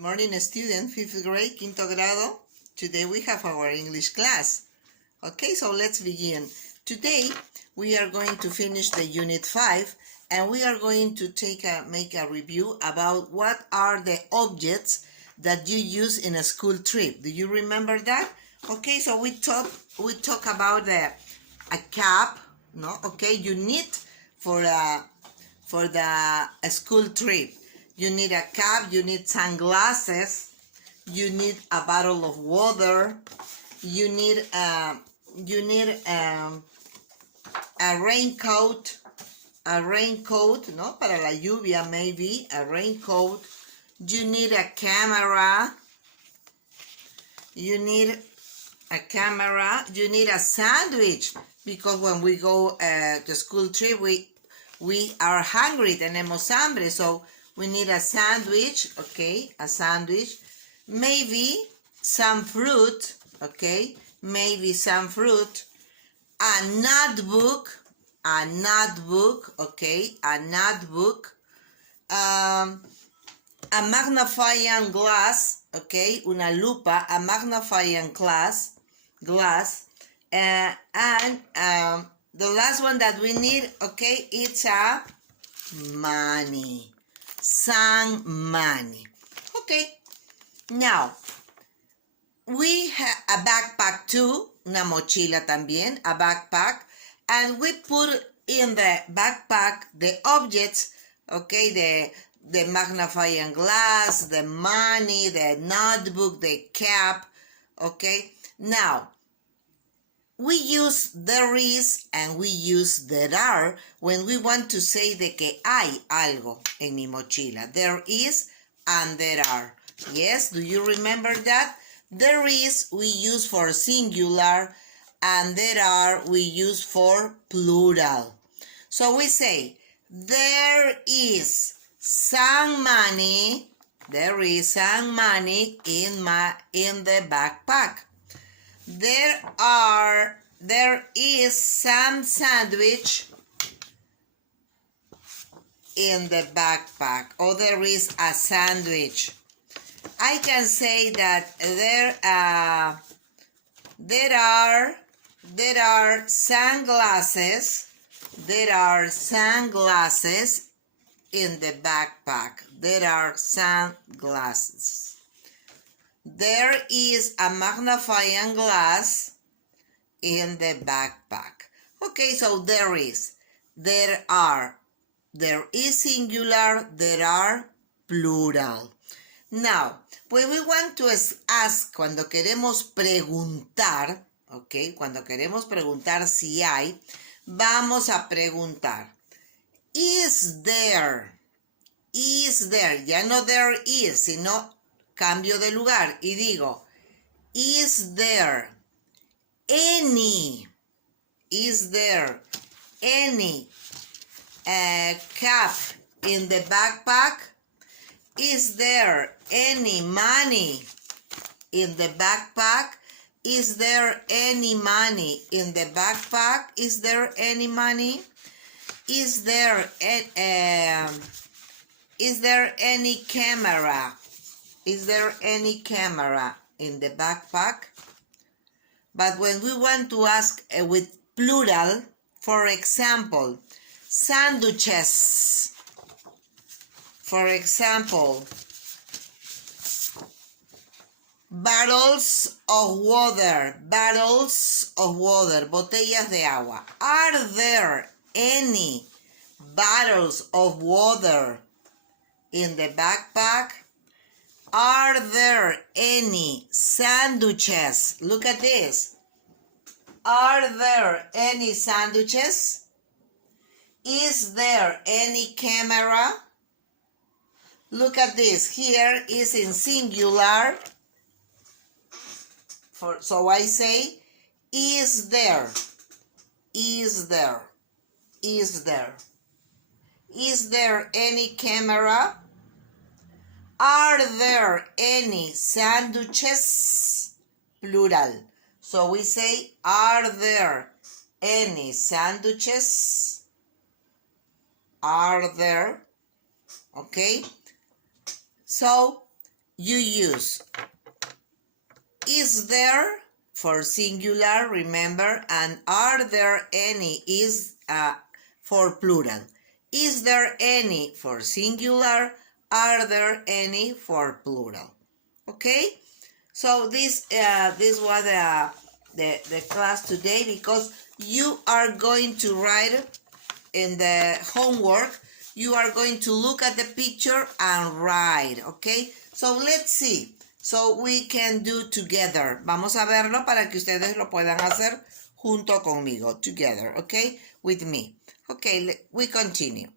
morning, student, 5th grade, quinto grado. Today we have our English class. Okay, so let's begin. Today we are going to finish the Unit 5 and we are going to make a review about what are the objects that you use in a school trip. Do you remember that? Okay, so we talk about a cap, no? Okay, you need for the school trip. You need a cap, you need sunglasses, you need a bottle of water, you need a raincoat, no, para la lluvia maybe, a raincoat. You need a camera, you need a sandwich, because when we go to school trip, we are hungry, tenemos hambre, so we need a sandwich, okay, a sandwich, maybe some fruit, okay, maybe some fruit, a notebook, okay, a notebook, a magnifying glass, okay, una lupa, a magnifying glass, and the last one that we need, okay, it's a money, some money. Okay, now we have a backpack too, una mochila también, a backpack, and we put in the backpack the objects, okay, the magnifying glass, the money, the notebook, the cap, okay. Now, we use there is and we use there are when we want to say de que hay algo en mi mochila. There is and there are. Yes, do you remember that? There is we use for singular and there are we use for plural. So we say there is some money. There is some money in the backpack. There is some sandwich in the backpack, or there is a sandwich. I can say that there are sunglasses. There are sunglasses in the backpack. There are sunglasses. There is a magnifying glass in the backpack. Okay, so there is, there are, there is singular, there are plural. Now, when we want to ask, cuando queremos preguntar, okay, cuando queremos preguntar si hay, vamos a preguntar, is there, ya no there is, sino cambio de lugar y digo, is there any cap in the backpack? Is there any money in the backpack? Is there any money in the backpack? Is there any money? Is there any camera? Is there any camera in the backpack? But when we want to ask with plural, for example, sandwiches. For example, bottles of water, botellas de agua. Are there any bottles of water in the backpack? Are there any sandwiches? Look at this. Are there any sandwiches? Is there any camera? Look at this. Here is in singular. So I say, is there? Is there? Is there? Is there any camera? Are there any sandwiches? Plural. So we say, are there any sandwiches? Are there? Okay? So you use is there for singular, remember, and are there any is for plural. Is there any for singular? Are there any for plural? Okay, so this was the class today, because you are going to write in the homework, you are going to look at the picture and write, okay? So let's see. So we can do together. Vamos a verlo para que ustedes lo puedan hacer junto conmigo, together, okay? With me. Okay, we continue.